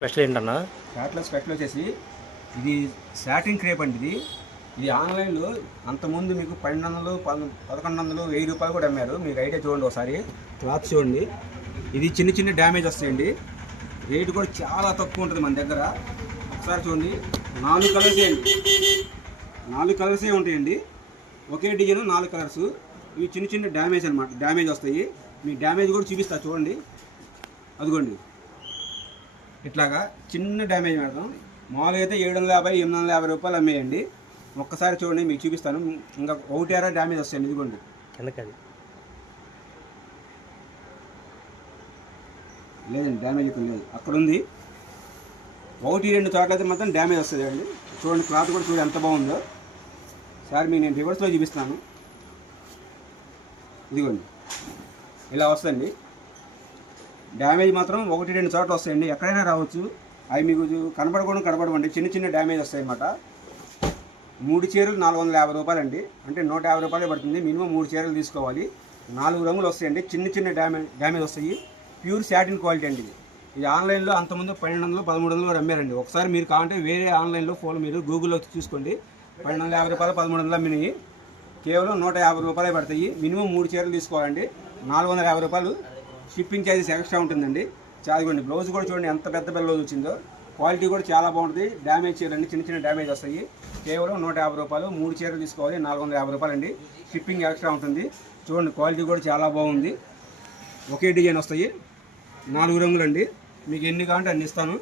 Special ఏంటన్నా? Catalogue special వచ్చేసి ఇది సాటిన్ క్రేప్ అండి. ఇది ఆన్లైన్లో అంతకుముందు మీకు 1200, 1100, 1000 రూపాయలు కూడా అమ్మారు. మీకు ఐడియా చూడండి, ఒకసారి క్లాత్ చూడండి. ఇది చిన్న చిన్న డ్యామేజ్ వస్తాయండి. రేటు కూడా చాలా తక్కువ ఉంటుంది మన దగ్గర. ఒకసారి చూడండి, 4 కలర్సే అండి, 4 కలర్సే ఉంటాయండి. ఒకే డిజైన్ 4 కలర్స్. ఇవి చిన్న చిన్న డ్యామేజ్ అనమాట, డ్యామేజ్ వస్తాయి. మీ డ్యామేజ్ కూడా చూపిస్తా చూడండి. అదిగోండి, ఇట్లాగా చిన్న డ్యామేజ్ మేడం. మామూలుగా అయితే 750, 850 రూపాయలు అమ్మేయండి. ఒక్కసారి చూడండి, మీకు చూపిస్తాను. ఇంకా 1 డ్యామేజ్ వస్తాయండి. ఇదిగోండి, ఎందుకది లేదండి, డ్యామేజ్ ఇక్కడ లేదు, అక్కడ ఉంది. 1-2 చోట్ల అయితే మాత్రం డ్యామేజ్ వస్తుంది అండి. చూడండి, క్లాత్ కూడా చూడండి ఎంత బాగుందో. సార్ మీకు నేను రివర్స్లో చూపిస్తాను. ఇదిగోండి, ఇలా వస్తుంది. డ్యామేజ్ మాత్రం 1-2 చోట్ల వస్తాయండి, ఎక్కడైనా రావచ్చు. అవి మీకు కనపడవండి, చిన్న చిన్న డ్యామేజ్ వస్తాయి అన్నమాట. 3 చీరలు 450 రూపాయలు అండి, అంటే 150 రూపాయలే పడుతుంది. మినిమం 3 చీరలు తీసుకోవాలి. 4 రంగులు వస్తాయండి, చిన్న చిన్న డ్యామేజ్ వస్తాయి. ప్యూర్ సాటిన్ క్వాలిటీ అండి. ఇది ఆన్లైన్లో అంతకుముందు 1200, 1300 కూడా అమ్మారండి. ఒకసారి మీరు కావాలంటే వేరే ఆన్లైన్లో ఫోన్ మీరు గూగుల్లో చూసుకోండి. 1250 రూపాయలు, 1300 అమ్మినాయి. కేవలం 150 రూపాయలే పడతాయి. మినిమం 3 చీరలు తీసుకోవాలండి. 450 రూపాయలు షిప్పింగ్ ఛార్జెస్ ఎక్స్ట్రా ఉంటుందండి. చాలుగోండి, బ్లౌజ్ కూడా చూడండి ఎంత పెద్ద బ్లౌజ్ వచ్చిందో. క్వాలిటీ కూడా చాలా బాగుంటుంది. డ్యామేజ్ చీరలు చిన్న చిన్న డ్యామేజ్ వస్తాయి. కేవలం 150 రూపాయలు, 3 చీరలు తీసుకోవాలి. 450 రూపాయలు అండి. షిప్పింగ్ ఎక్స్ట్రా ఉంటుంది. చూడండి, క్వాలిటీ కూడా చాలా బాగుంది. ఒకే డిజైన్ వస్తాయి, 4 రంగులు అండి. మీకు ఎన్ని కావాలంటే అన్ని ఇస్తాను.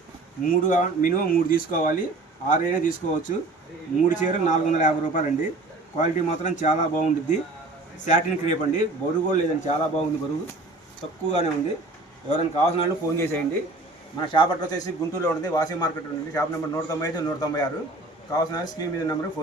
మినిమం 3 తీసుకోవాలి, 6 అయినా తీసుకోవచ్చు. 3 చీరలు 450 రూపాయలు అండి. క్వాలిటీ మాత్రం చాలా బాగుంటుంది. సాటిన్ క్రేప్ అండి. బరువు కూడా లేదండి, చాలా బాగుంది. బరువు తక్కువగానే ఉంది. ఎవరైనా కావాల్సిన వాళ్ళు ఫోన్ చేసేయండి. మన షాప్ అడ్రస్ వచ్చేసి గుంటూరులో ఉంటుంది, వాసి మార్కెట్ ఉంటుంది. Shop number 195, 196. కావాల్సిన స్క్రీన్ మీద నెంబర్ ఫోన్